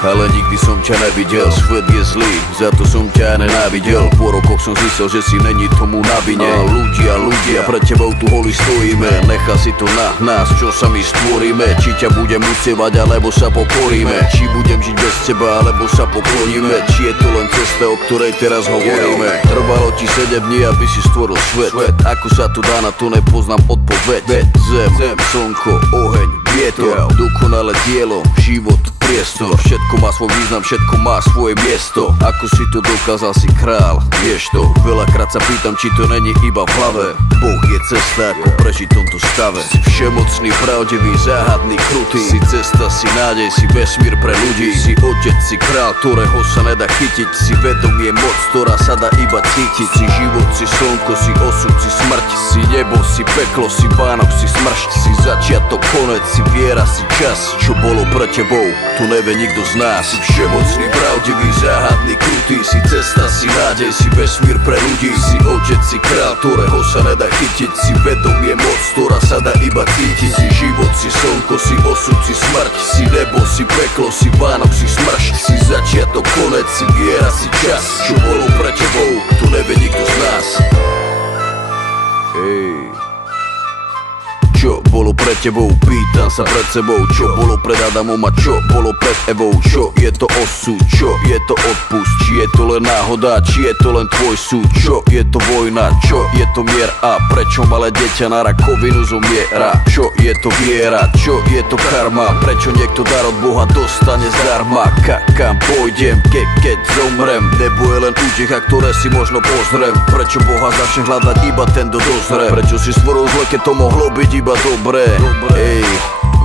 ale nikdy som ťa nevidel. Svet je zlý, za to som ťa nenávidel. Po rokoch som zistil, že si není tomu na vine. Ľudia, pre tebou tu holi stojíme. Nechá si to na nás, čo sa my stvoríme. Či ťa budem uctievať, alebo sa pokoríme. Či budem žiť bez teba, alebo sa pokloníme. Či je to len cesta, o ktorej teraz hovoríme. Trvalo ti 7 dní, aby si stvoril svet. Ako sa tu dá, na to nepoznám odpoveď. Zem, slnko, oheň, vietor, dokonalé dielo, život, priestor. Všetko má svoj význam, všetko má svoje miesto. Ako si to dokázal, si král, vieš to. Veľakrát sa pýtam, či to není iba v hlave. Boh je cesta, ako prežiť v tomto stave. Si všemocný, pravdivý, záhadný, krutý. Si cesta, si nádej, si vesmír pre ľudí. Si otec, si král, ktorého sa nedá chytiť. Si vedomie, moc, ktorá sa dá iba cítiť. Si život, si slnko, si osud, si smrť. Si nebo, si peklo, si Vánok, si smršť. Si začiatok, konec, si viera, si čas. Čo bolo pre tebou, to nevie nikto z nás. Si všemocný, pravdivý, záhadný, krutý. Si cesta, si nádej, si vesmír pre ľudí. Si otec, si král, ktorého sa nedá chytiť. Si vedomie, moc, ktorá sa dá iba cítiť. Si život, si slnko, si osud, si smrť. Si nebo, si peklo, si Vánok, si smršť. Si začiatok, konec, si viera, si čas. Čo bolo pre tebou, to nevie nikto z nás. Čo bolo pred tebou, pýtam sa pred sebou. Čo bolo pred Adamom a čo bolo pred Evou? Čo je to osud, čo je to odpust? Či je to len náhoda, či je to len tvoj súd? Čo je to vojna, čo je to mier? A prečo malé dieťa na rakovinu zomiera? Čo je to viera, čo je to karma? Prečo niekto dar od Boha dostane zdarma? Kam pôjdem, keď zomrem? Nebo je len útecha, ktoré si možno pozriem? Prečo Boha začne hľadať iba ten, kto dozrie? Prečo si stvoril zle, keď to mohlo byť iba dobré?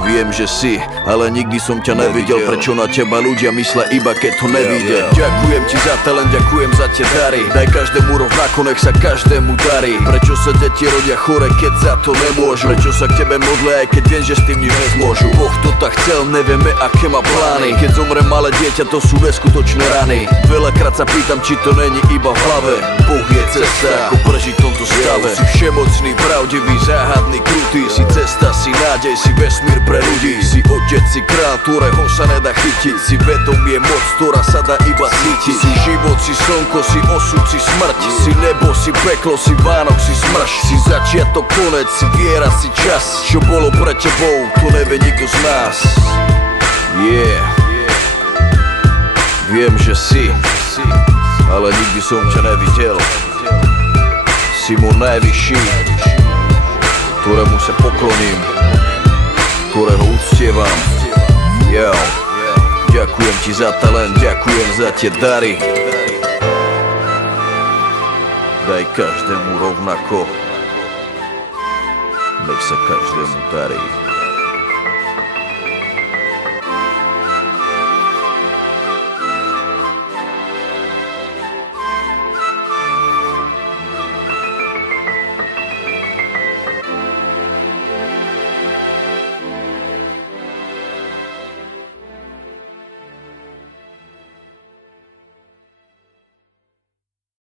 Viem, že si, ale nikdy som ťa nevidel. Prečo na teba ľudia myslia iba keď to nevidie? Ďakujem ti za talent, ďakujem za tie dary. Daj každému rovnako, nech sa každému darí. Prečo sa deti rodia chore, keď za to nemôžu? Prečo sa k tebe modlia, aj keď viem, že s tým nič nezmôžu? Boh to tak chcel, nevieme aké má plány. Keď zomre malé dieťa, to sú neskutočné rany. Veľakrát sa pýtam, či to není iba v hlave. Boh je cesta, ako prežiť v tomto stave. Si všemocný, pravdivý, záhadný, krutý. Si cesta, si nádej, si vesmír pre ľudí. Si otec, si král, ktorého sa nedá chytiť. Si vedomie, moc, ktorá sa dá iba cítiť. Si život, si slnko, si osud, si smrť. Si nebo, si peklo, si Vánok, si smršť. Si začiatok, konec, si viera, si čas. Čo bolo pre tebou, to nevie nikto z nás. Viem, že si, ale nikdy som ťa nevidel. Si mu najvyšší, ktorému sa pokloním, ktorého uctievam. Ďakujem ti za talent, ďakujem za tie dary. Daj každému rovnako, nech sa každému darí.